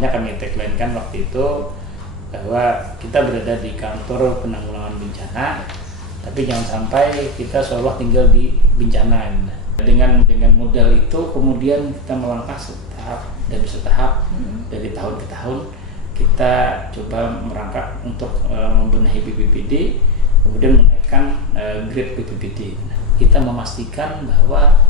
makanya kami tagline kan waktu itu bahwa kita berada di kantor penanggulangan bencana, tapi jangan sampai kita seolah tinggal di bencana. Dengan modal itu kemudian kita melangkah setahap demi setahap, dari tahun ke tahun kita coba merangkak untuk membenahi BPBD, kemudian menaikkan grade BPBD. Kita memastikan bahwa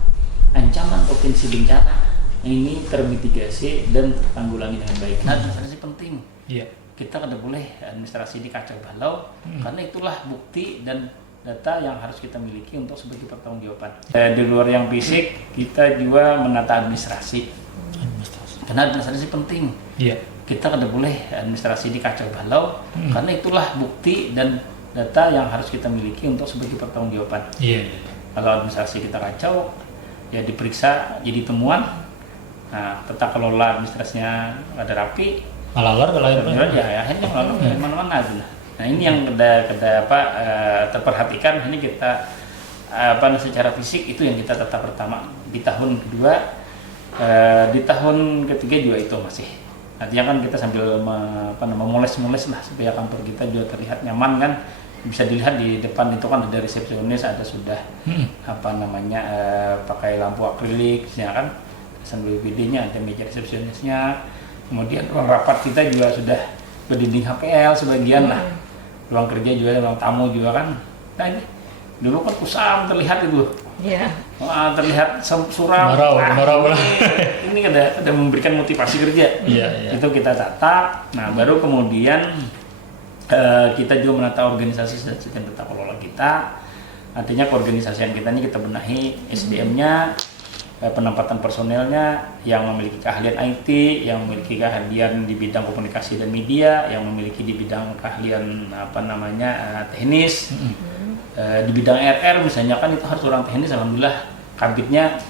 ancaman potensi bencana ini termitigasi dan tertanggulangi dengan baik. Nah, administrasi penting. Iya. Kita tidak boleh administrasi ini kacau balau, karena itulah bukti dan data yang harus kita miliki untuk sebagai pertanggungjawaban. Di luar yang fisik, kita juga menata administrasi. Karena administrasi penting. Iya. Kita tidak boleh administrasi ini kacau balau, karena itulah bukti dan data yang harus kita miliki untuk sebagai pertanggungjawaban. Iya. Kalau administrasi kita kacau, ya diperiksa jadi temuan. Nah, tata kelola administrasinya ada rapi, malalor kalau ya akhirnya malalor dari mana-mana aja. Nah, ini yang terperhatikan. Ini kita secara fisik itu yang kita tetap pertama. Di tahun kedua, di tahun ketiga juga itu masih. Artinya kan kita sambil memoles-moles lah supaya kantor kita juga terlihat nyaman kan. Bisa dilihat di depan itu kan ada resepsionis, ada sudah pakai lampu akrilik, ya kan. Sambil BPD-nya ada meja resepsionisnya. Kemudian ruang rapat kita juga sudah berdinding HPL sebagian lah. Ruang kerja juga, ruang tamu juga kan. Nah ini dulu kan kusam terlihat itu. Iya. Wah, terlihat suram. Marau lah. Ini ada memberikan motivasi kerja. Iya. Itu kita tata. Nah baru kemudian kita juga menata organisasi dan sistem tata kelola kita. Artinya keorganisasian kita ini kita benahi SDM-nya, penempatan personelnya yang memiliki keahlian IT, yang memiliki keahlian di bidang komunikasi dan media, yang memiliki di bidang keahlian teknis, di bidang RR misalnya kan itu harus orang teknis. Alhamdulillah kabitnya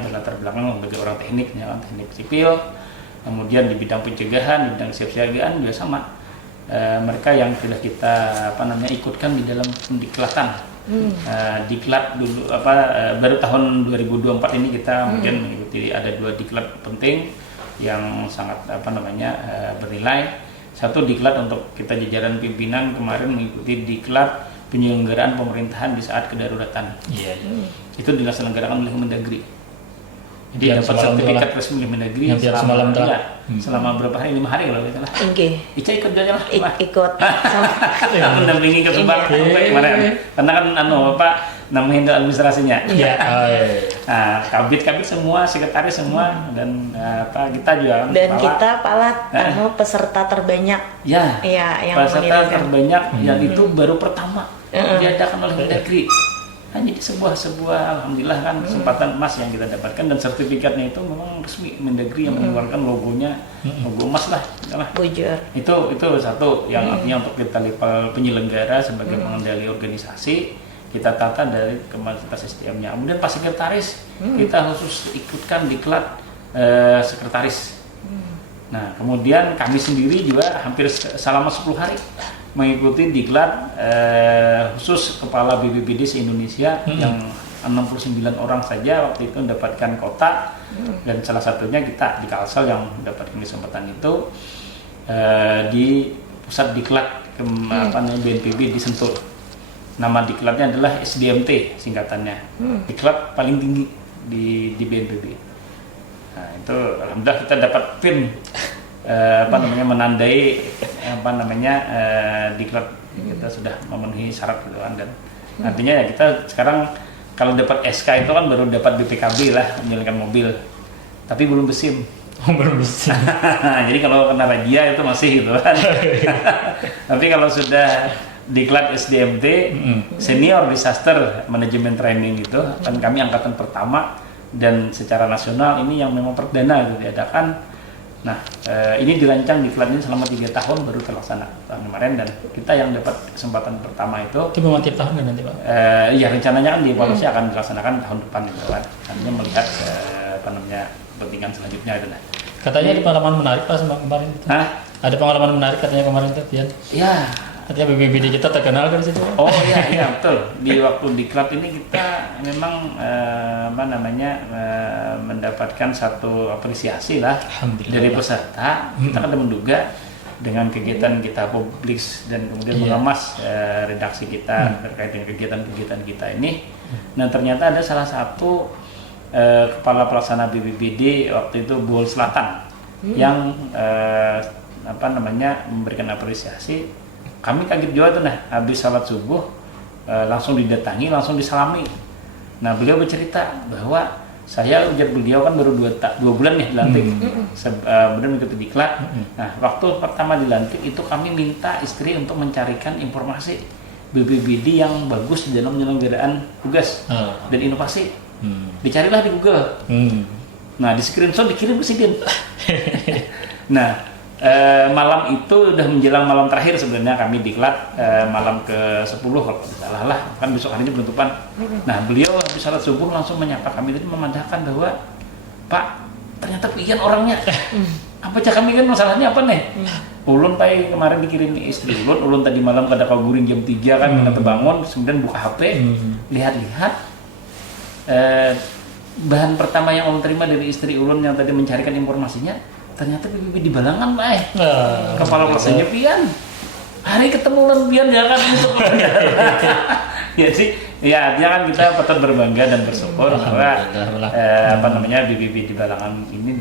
berlatar belakang sebagai orang teknik, ya kan, teknik sipil. Kemudian di bidang pencegahan, di bidang kesiapsiagaan juga sama. Mereka yang sudah kita ikutkan di dalam pendiklatan. Diklat dulu baru tahun 2024 ini kita kemudian mengikuti ada 2 diklat penting yang sangat bernilai. Satu diklat untuk kita jajaran pimpinan kemarin mengikuti diklat penyelenggaraan pemerintahan di saat kedaruratan. Itu dilaksanakan oleh Mendagri. Jadi dapat sertifikat resmi oleh Mendagri selama berapa hari, 5 hari kalau tidak salah. Ica ikut aja lah. Ikut. Mendampingi ke Subang kemarin. Karena kan namanya administrasinya. Iya. Nah, kabit semua, sekretaris semua, dan kita juga. Dan kita peserta terbanyak. Ya. Yang peserta terbanyak yang itu baru pertama diadakan oleh Mendagri. Nah, jadi sebuah alhamdulillah kan kesempatan emas yang kita dapatkan, dan sertifikatnya itu memang resmi Mendagri yang mengeluarkan logonya, logo emas lah. Bujur. Itu satu yang artinya untuk kita level penyelenggara sebagai pengendali organisasi, kita tata dari kapasitas SDM-nya. Kemudian pas sekretaris kita khusus ikutkan diklat sekretaris. Nah, kemudian kami sendiri juga hampir selama 10 hari mengikuti diklat khusus kepala BPBD se-Indonesia yang 69 orang saja waktu itu mendapatkan kota, dan salah satunya kita di Kalsel yang mendapatkan kesempatan itu di pusat diklat BNPB di Sentul. Nama diklatnya adalah SDMT singkatannya. Diklat paling tinggi di BNPB. Nah, itu alhamdulillah kita dapat PIN menandai diklat kita sudah memenuhi syarat gitu kan. Dan artinya ya kita sekarang kalau dapat SK itu kan baru dapat BPKB lah, menyalakan mobil, tapi belum besim. Belum besim. Jadi kalau kena radia itu masih gitu kan. Tapi kalau sudah diklat SDMT Senior Disaster Management Training itu kan kami angkatan pertama dan secara nasional ini yang memang perdana gitu diadakan. Nah, ini dirancang diklat ini selama 3 tahun baru terlaksana tahun kemarin, dan kita yang dapat kesempatan pertama itu. Itu memang tiap tahun kan nanti Pak? Iya, rencananya kan dievaluasi akan dilaksanakan tahun depan gitu kan. Artinya melihat kepentingan selanjutnya itu. Katanya ada pengalaman menarik Pak kemarin itu. Ada pengalaman menarik katanya kemarin itu, Pian? Ya, Artinya BPBD kita terkenal kan situ. Oh iya betul. Di waktu diklat ini kita memang mendapatkan satu apresiasi lah dari peserta. Kita kan menduga dengan kegiatan kita publis dan kemudian mengemas redaksi kita terkait dengan kegiatan-kegiatan kita ini. Nah ternyata ada salah satu kepala pelaksana BPBD waktu itu Bohol Selatan yang memberikan apresiasi. Kami kaget juga tuh, habis salat subuh langsung didatangi, langsung disalami. Nah beliau bercerita bahwa saya ujar beliau kan baru 2 bulan nih dilantik, kemudian mengikuti diklat. Nah waktu pertama dilantik itu kami minta istri untuk mencarikan informasi BPBD yang bagus dalam penyelenggaraan tugas dan inovasi. Dicarilah di Google. Nah di screenshot dikirim ke Sidin. Nah malam itu udah menjelang malam terakhir sebenarnya kami diklat, malam ke-10 kalau tidak salah lah, kan besok harinya penutupan. Nah beliau habis salat subuh langsung menyapa kami, itu memandangkan bahwa Pak ternyata pian orangnya. Apa cak kami kan masalahnya apa nih? Ulun tadi kemarin dikirim istri Ulun tadi malam kada kau guring jam 3 kan, kita bangun kemudian buka HP, lihat-lihat bahan pertama yang Ulun terima dari istri Ulun yang tadi mencarikan informasinya, ternyata BPBD di Balangan, kepala pelaksana pian. Hari ketemu lan pian ya kan itu. Ya sih, ya artinya kan kita patut berbangga dan bersyukur bahwa BPBD di Balangan ini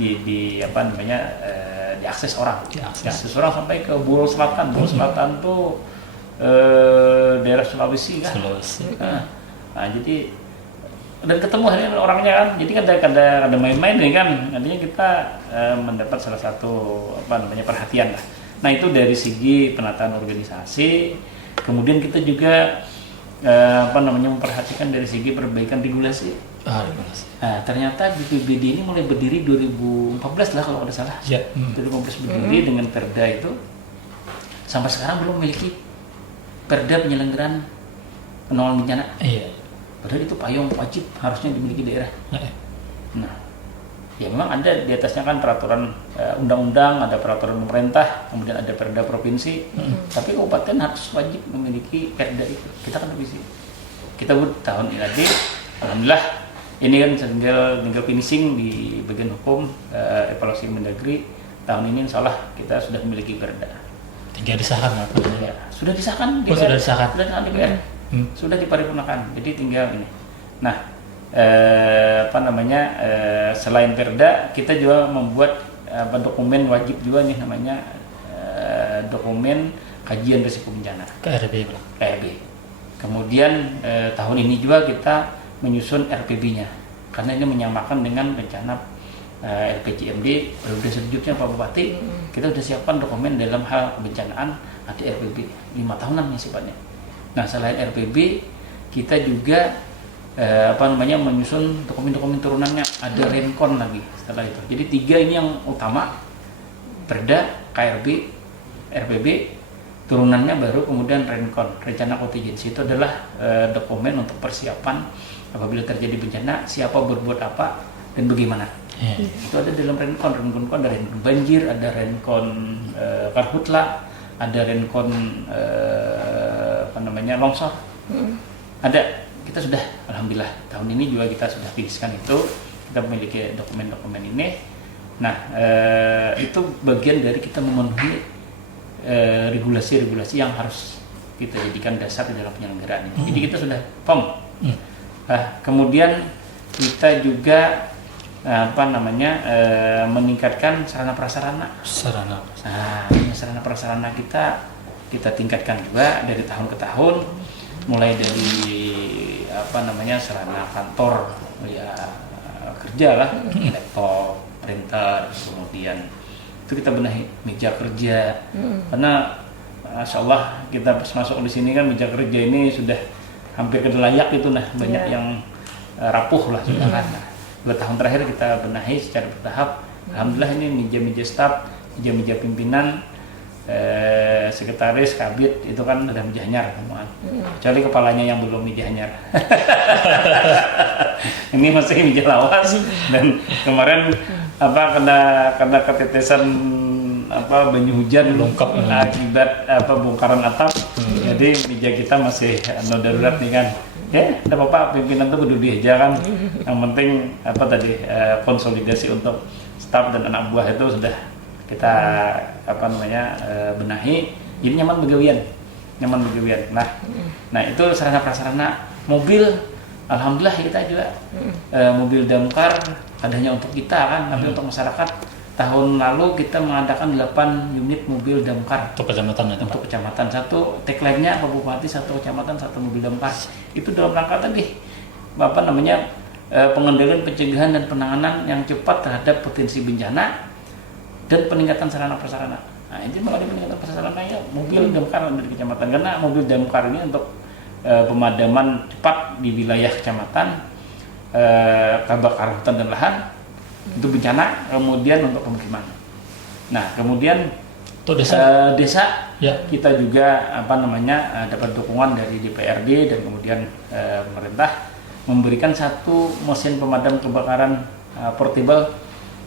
diakses orang. Diakses orang sampai ke Bohol Selatan. Bohol Selatan tuh daerah Sulawesi kan. Nah, jadi dan ketemu hari orangnya kan, jadi kan ada main-main nih kan, artinya kita mendapat salah satu perhatian lah. Nah itu dari segi penataan organisasi, kemudian kita juga memperhatikan dari segi perbaikan regulasi. Nah ternyata BPBD ini mulai berdiri 2014 lah kalau tidak salah. 2015 berdiri dengan Perda itu, sampai sekarang belum memiliki Perda penyelenggaraan penanggulangan bencana. Padahal itu payung wajib harusnya dimiliki daerah. Nah, ya memang ada di atasnya kan peraturan undang-undang, ada peraturan pemerintah, kemudian ada perda provinsi. Tapi kabupaten harus wajib memiliki perda itu. Kita kan revisi. Kita buat tahun ini tadi, alhamdulillah ini kan tinggal finishing di bagian hukum evaluasi Mendagri. Tahun ini insya Allah kita sudah memiliki perda. Tinggal disahkan apa? Ya, sudah disahkan. Sudah disahkan. Sudah disahkan DPR. Sudah diparipurnakan, jadi tinggal ini. Nah, selain perda, kita juga membuat dokumen wajib juga nih namanya dokumen kajian risiko bencana. KRB. Kemudian tahun ini juga kita menyusun RPB-nya, karena ini menyamakan dengan rencana LPJMD periode selanjutnya Pak Bupati. Kita sudah siapkan dokumen dalam hal kebencanaan, ada RPB 5 tahunan nih sifatnya. Nah selain RPB kita juga menyusun dokumen-dokumen turunannya, ada Renkon lagi setelah itu. Jadi 3 ini yang utama, Perda, KRB, RPB, turunannya baru kemudian Renkon, rencana kontingensi. Itu adalah dokumen untuk persiapan apabila terjadi bencana, siapa berbuat apa dan bagaimana. Itu ada dalam Renkon ada Renkon banjir, ada Renkon karhutla, ada Renkon longsor. Ada, kita sudah alhamdulillah tahun ini juga kita sudah finishkan itu, kita memiliki dokumen-dokumen ini. Nah itu bagian dari kita memenuhi regulasi-regulasi yang harus kita jadikan dasar di dalam penyelenggaraan ini. Jadi kita sudah POM. Kemudian kita juga meningkatkan sarana prasarana. Sarana prasarana kita tingkatkan juga dari tahun ke tahun, mulai dari sarana kantor ya kerja lah, laptop, printer, kemudian itu kita benahi meja kerja. Karena Masya Allah kita masuk di sini kan meja kerja ini sudah hampir layak itu, banyak yang rapuh lah sudah kan. 2 tahun terakhir kita benahi secara bertahap. Alhamdulillah ini meja-meja staf, meja-meja pimpinan, sekretaris, kabit itu kan udah meja hanyar semua. Kecuali kepalanya yang belum meja hanyar. Ini masih meja lawas, dan kemarin karena ketetesan banyu hujan akibat bongkaran atap, Jadi meja kita masih darurat nih kan. Ya, tidak apa-apa, pimpinan tuh berdiri aja kan. Yang penting apa tadi konsolidasi untuk staf dan anak buah itu sudah kita benahi. Jadi nyaman begawian. Nah itu sarana prasarana mobil. Alhamdulillah kita juga mobil damkar adanya untuk kita kan, tapi untuk masyarakat tahun lalu kita mengadakan 8 unit mobil damkar Untuk kecamatan untuk kecamatan. Satu tagline-nya Pak Bupati, satu kecamatan, satu mobil damkar. Itu dalam rangka tadi pengendalian, pencegahan dan penanganan yang cepat terhadap potensi bencana dan peningkatan sarana prasarana. Nah, ini mengenai peningkatan prasarana ya mobil damkar dari kecamatan, karena mobil damkar ini untuk pemadaman cepat di wilayah kecamatan, kebakaran hutan dan lahan, itu bencana, kemudian untuk pemukiman. Nah, kemudian itu desa ya. Kita juga dapat dukungan dari DPRD dan kemudian pemerintah memberikan satu mesin pemadam kebakaran portable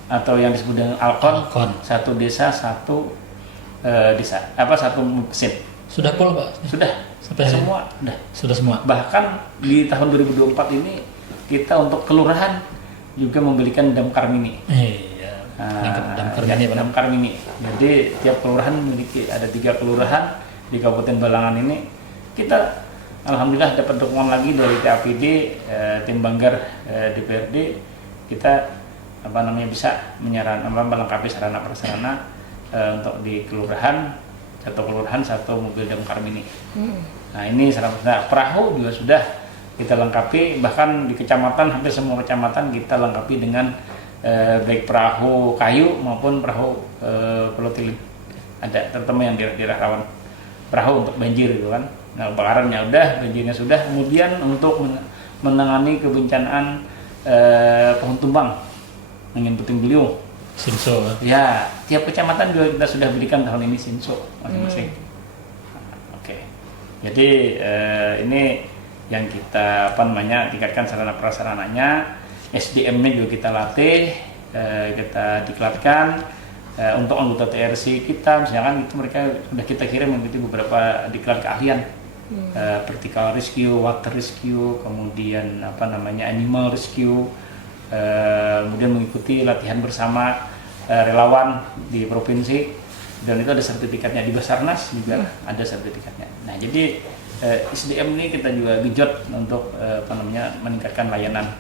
atau yang disebut dengan Alkon. Satu desa satu mesin. Sudah full Pak? Sudah. Sudah semua. Bahkan di tahun 2024 ini kita untuk kelurahan juga memberikan damkar mini. Damkar mini. Jadi tiap kelurahan memiliki, ada 3 kelurahan di Kabupaten Balangan ini. Kita alhamdulillah dapat dukungan lagi dari TAPD, tim Banggar, DPRD. Kita bisa melengkapi sarana prasarana untuk di kelurahan, satu mobil damkar mini. Nah ini sarana perahu juga sudah kita lengkapi, bahkan di kecamatan hampir semua kecamatan kita lengkapi dengan baik perahu kayu maupun perahu pelotilik. Ada terutama yang daerah rawan perahu untuk banjir gitu kan. Nah kebakarannya udah, banjirnya sudah. Kemudian untuk menangani kebencanaan pohon tumbang, angin puting beliung, Sinso. Ya, tiap kecamatan juga kita sudah berikan tahun ini Sinso masing-masing. Oke. Jadi ini yang kita tingkatkan sarana prasarananya, SDM-nya juga kita latih, kita diklatkan untuk anggota TRC kita, misalkan itu mereka sudah kita kirim mengikuti beberapa diklat keahlian, vertical rescue, water rescue, kemudian animal rescue, kemudian mengikuti latihan bersama relawan di provinsi, dan itu ada sertifikatnya. Di Basarnas juga ada sertifikatnya. Nah jadi SDM ini kita juga genjot untuk meningkatkan layanan.